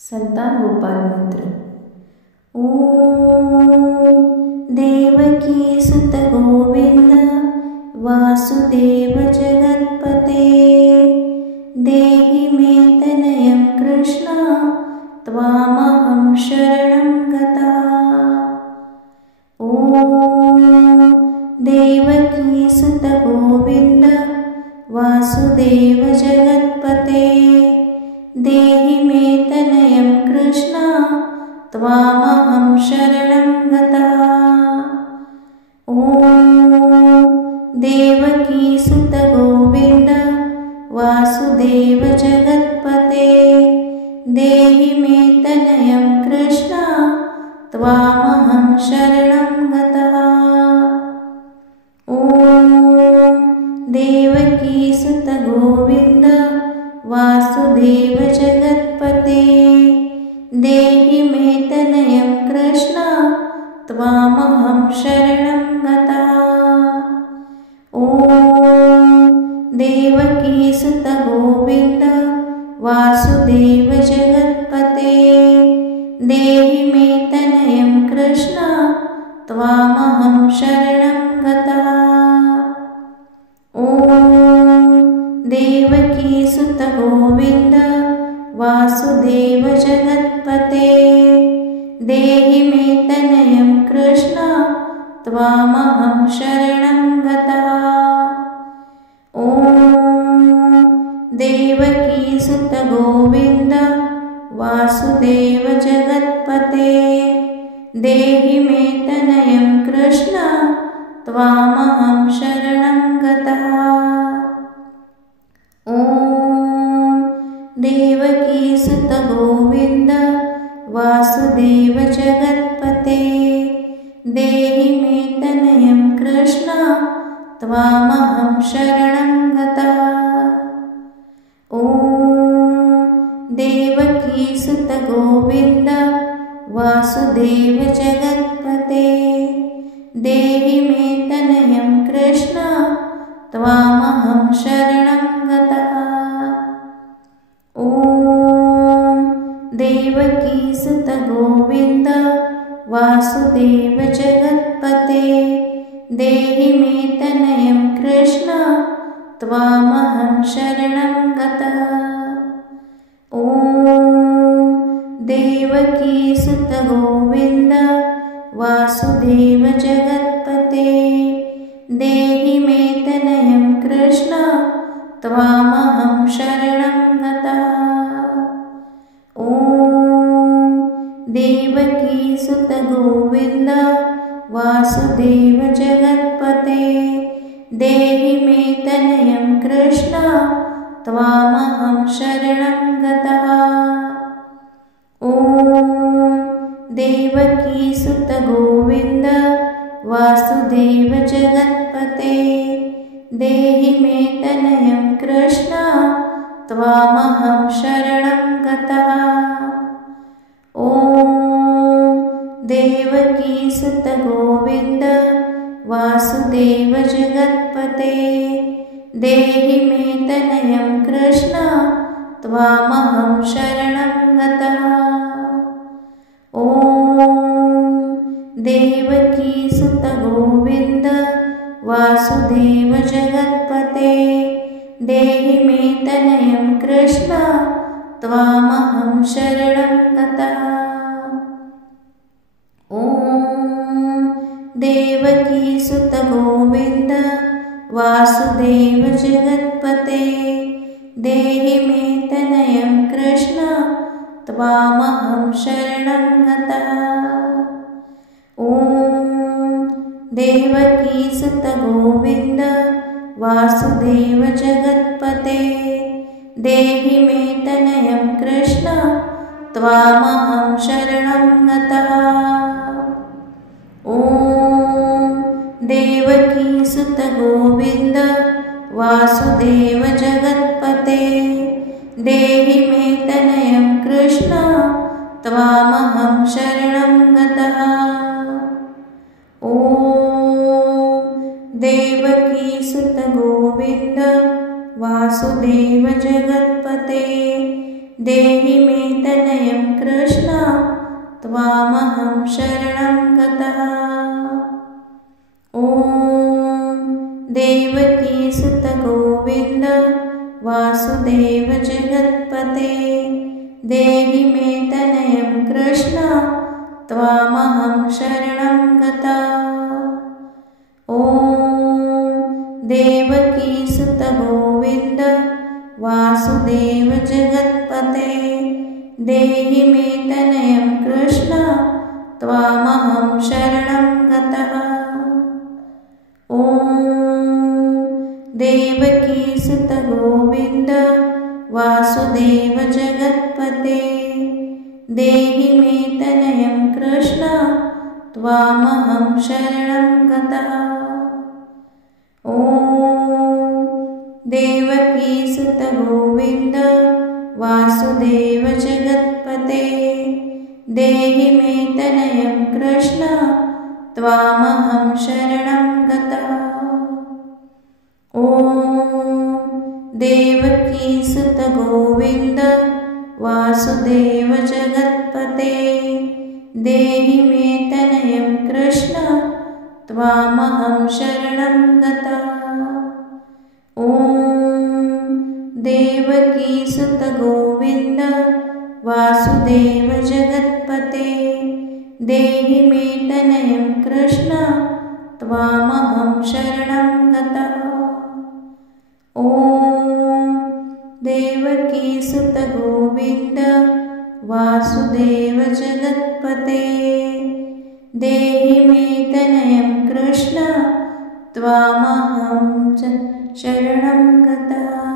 संतान गोपाल मंत्र। ओम देवकी सुत गोविंद वासुदेव जगत्पते देहि मे तनयं कृष्ण त्वामहं शरणं गता। ओम देवकी सुत गोविंद वासुदेव जगत्पते देहि मे तनयं कृष्ण त्वामहं शरणं गता। ओम देवकी सुत गोविंद वासुदेव जगत्पते देहि मे तनयं कृष्ण त्वामहं शरणं गता। ओम देवकी सुत गोविंद वासुदेव जगत्पते देहि मे तनयं कृष्ण त्वामहं शरणं गता। ओम देवकी सुत गोविंद वासुदेव जगत्पते देहि मे तनयं कृष्ण त्वामहं शरणं गता। ओम देवकी सुत गोविंद वासुदेव जगत्पते देहि मे तनयं कृष्ण त्वामहं शरणं गता। ओम देवकी सुत गोविंद वासुदेव जगत्पते देहि मे तनयं कृष्ण त्वामहं शरणं गता। ओम देवकी सुत गोविंद वासुदेव जगत्पते देहि मे तनयं कृष्ण त्वामहं शरणं गता। ओम देवकी सुत गोविंद वासुदेव जगत्पते देहि मे तनयं कृष्ण त्वामहं शरणं गता। ओम देवकी सुत गोविंद वासुदेव जगत्पते देहि मे तनयं कृष्ण त्वामहं शरणं गता। ओम देवकी सुत गोविंद वासुदेव जगत्पते देहि मे तनयं कृष्ण त्वामहं शरणं गता। ओम देवकी सुत गोविंद वासुदेव जगत्पते देहि मे तनयं कृष्ण त्वामहं शरणं गता। ओम देवकी सुत गोविंद वासुदेव जगत्पते देहि मे तनयं कृष्ण त्वामहं शरणं गता। ओम देवकी सुत गोविंद वासुदेव जगत्पते देहि मे तनयं कृष्ण त्वामहं शरणं गता। ओम देवकी सुत गोविंद वासुदेव जगत्पते देहि मे तनयं कृष्ण त्वामहं शरणं गता। ओम देवकी सुत गोविंद वासुदेव जगत्पते देहि मे तनयं कृष्ण त्वामहं शरणं गता। ओम देवकी सुत गोविंद वासुदेव जगत्पते देहि मे तनयं कृष्ण त्वामहं शरणं गता। ओम देवकी सुत गोविंद वासुदेव जगत्पते देहि मे तनयं कृष्ण त्वामहं शरणं गता। ओम देवकी सुत गोविंद वासुदेव जगत्पते देहि मे तनयं कृष्ण त्वामहं शरणं गतः। ॐ देवकीसुत गोविन्द वासुदेव जगत्पते देहि मे तनयं कृष्ण त्वामहं शरणं गता। ॐ देवकीसुत गोविन्द वासुदेव जगत्पते देहि मे तनयं कृष्ण त्वामहं शरणं गतः। ॐ देवकीसुत गोविन्द वासुदेव जगत्पते देहि मे तनयं कृष्ण त्वामहं शरणं गतः। ॐ देवकीसुत गोविन्द वासुदेव जगत्पते देहि मे तनयं कृष्ण त्वामहं शरणं गतः। ॐ देवकीसुत गोविन्द वासुदेव जगत्पते देहि मे तनयं कृष्ण त्वामहं शरणं गतः। ॐ देवकीसुत गोविन्द वासुदेव जगत्पते देहि मे तनयं कृष्ण त्वामहं शरणं गतः। ॐ देवकीसुत गोविन्द वासुदेव जगत्पते देहि मे तनयं कृष्ण त्वामहं शरणं गतः।